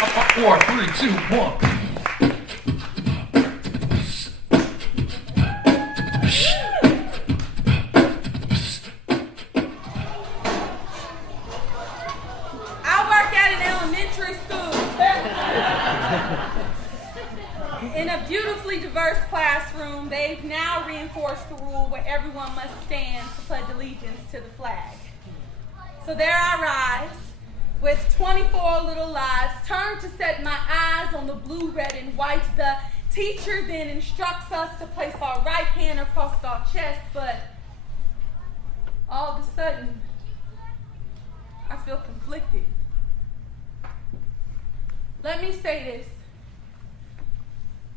4, 3, 2, 1. I work at an elementary school. In a beautifully diverse classroom, they've now reinforced the rule where everyone must stand to pledge allegiance to the flag. So there I rise, with 24 little lives, turned to set my eyes on the blue, red, and white. The teacher then instructs us to place our right hand across our chest, but all of a sudden, I feel conflicted. Let me say this,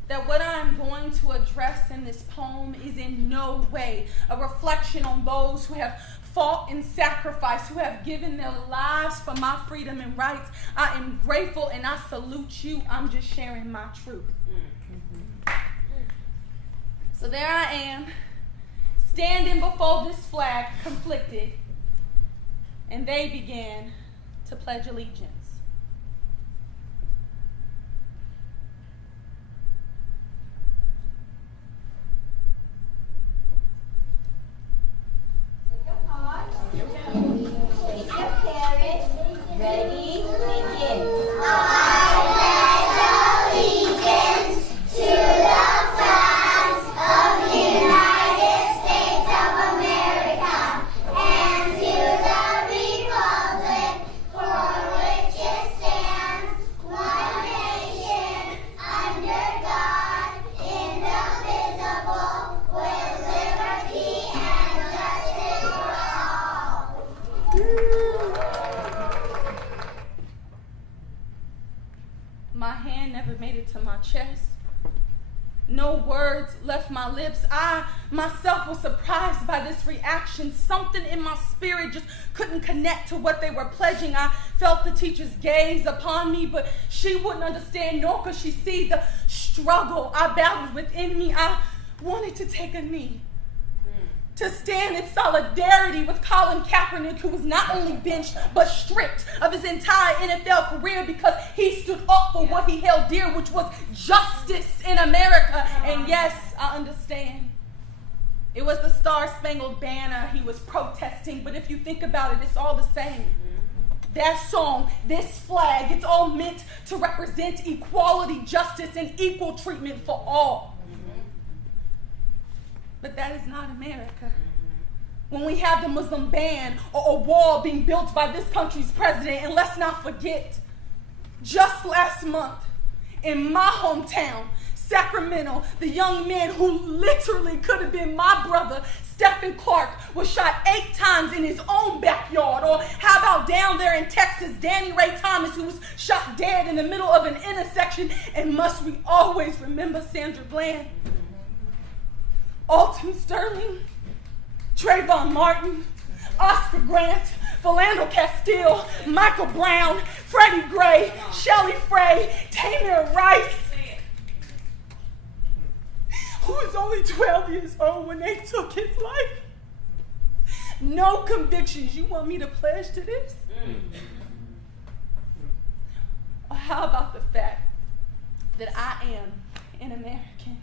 that what I'm going to address in this poem is in no way a reflection on those who have fought and sacrificed, who have given their lives for my freedom and rights. I am grateful and I salute you. I'm just sharing my truth. So there I am, standing before this flag, conflicted, and they began to pledge allegiance. Ready, begin. I pledge allegiance to the flag of the United States of America and to the republic for which it stands, one nation, under God, indivisible, with liberty and justice for all. My hand never made it to my chest. No words left my lips. I myself was surprised by this reaction. Something in my spirit just couldn't connect to what they were pledging. I felt the teacher's gaze upon me, but she wouldn't understand, nor could she see the struggle I battled within me. I wanted to take a knee, to stand in solidarity with Colin Kaepernick, who was not only benched, but stripped of his entire NFL career because he stood up for what he held dear, which was justice in America. And yes, I understand. It was the Star-Spangled Banner he was protesting, but if you think about it, it's all the same. That song, this flag, it's all meant to represent equality, justice, and equal treatment for all. But that is not America. When we have the Muslim ban or a wall being built by this country's president, and let's not forget, just last month, in my hometown, Sacramento, the young man who literally could have been my brother, Stephonclark, was shot 8 times in his own backyard. Or how about down there in Texas, Danny Ray Thomas, who was shot dead in the middle of an intersection. And must we always remember Sandrabland, altonsterling, trayvonmartin, Oscar Grant, philandocastile, michaelbrown, Freddie Gray, Shelley Frey, tamirrice, who was only 12 years old when they took his life. No convictions. You want me to pledge to this? Or how about the fact that I am an American,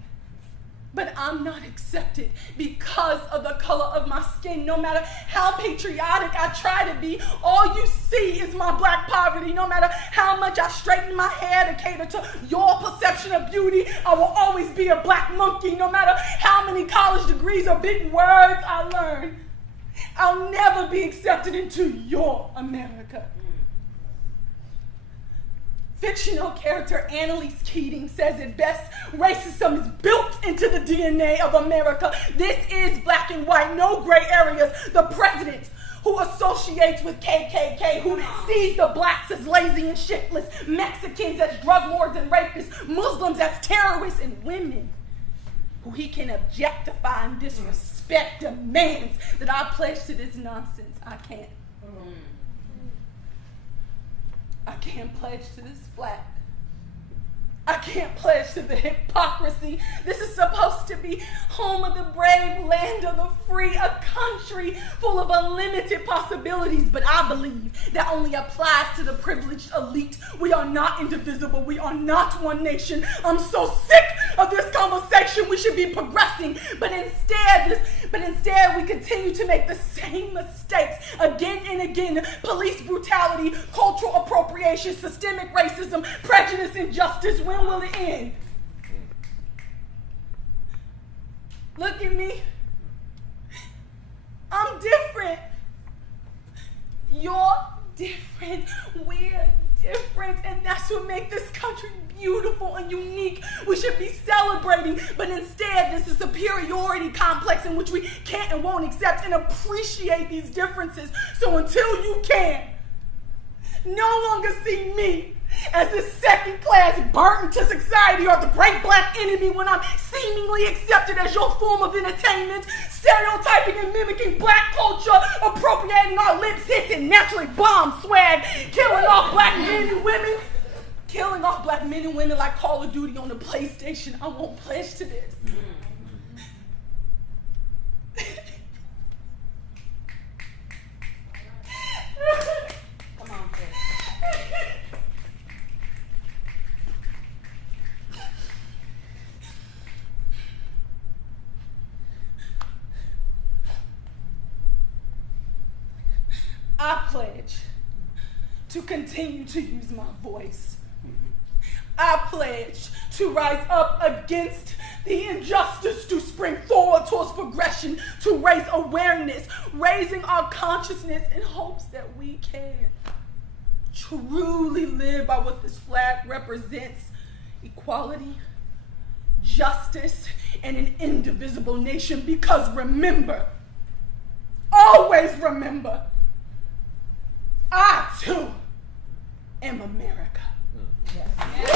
but I'm not accepted because of the color of my skin? No matter how patriotic I try to be, all you see is my black poverty. No matter how much I straighten my hair to cater to your perception of beauty, I will always be a black monkey. No matter how many college degrees or big words I learn, I'll never be accepted into your America. Fictional character Annalise Keating says it best: racism is built into the DNA of America. This is black and white, no gray areas. The president who associates with KKK, who sees the blacks as lazy and shiftless, Mexicans as drug lords and rapists, Muslims as terrorists, and women who he can objectify and disrespect, demands that I pledge to this nonsense. I can't. I can't pledge to this flag. I can't pledge to the hypocrisy. This is supposed to be home of the brave, land of the free, a country full of unlimited possibilities, but I believe that only applies to the privileged elite. We are not indivisible. We are not one nation. I'm so sick of this conversation. We should be progressing, but instead we continue to make the same mistakes again and again. Police brutality, cultural appropriation, systemic racism, prejudice, injustice. When will it end? Look at me. I'm different. You're different. We're different. And that's what makes this country beautiful and unique. We should be celebrating, but instead there's a superiority complex in which we can't and won't accept and appreciate these differences. So until you can no longer see me as this second-class burden to society or the great black enemy when I'm seemingly accepted as your form of entertainment, stereotyping and mimicking black culture, appropriating our lips hits and naturally bomb swag, killing off black men and women, like Call of Duty on the PlayStation. I won't pledge to this. Come on, sis. I pledge to continue to use my voice. I pledge to rise up against the injustice, to spring forward towards progression, to raise awareness, raising our consciousness in hopes that we can truly live by what this flag represents: equality, justice, and an indivisible nation. Because remember, always remember, I too am America. Yes.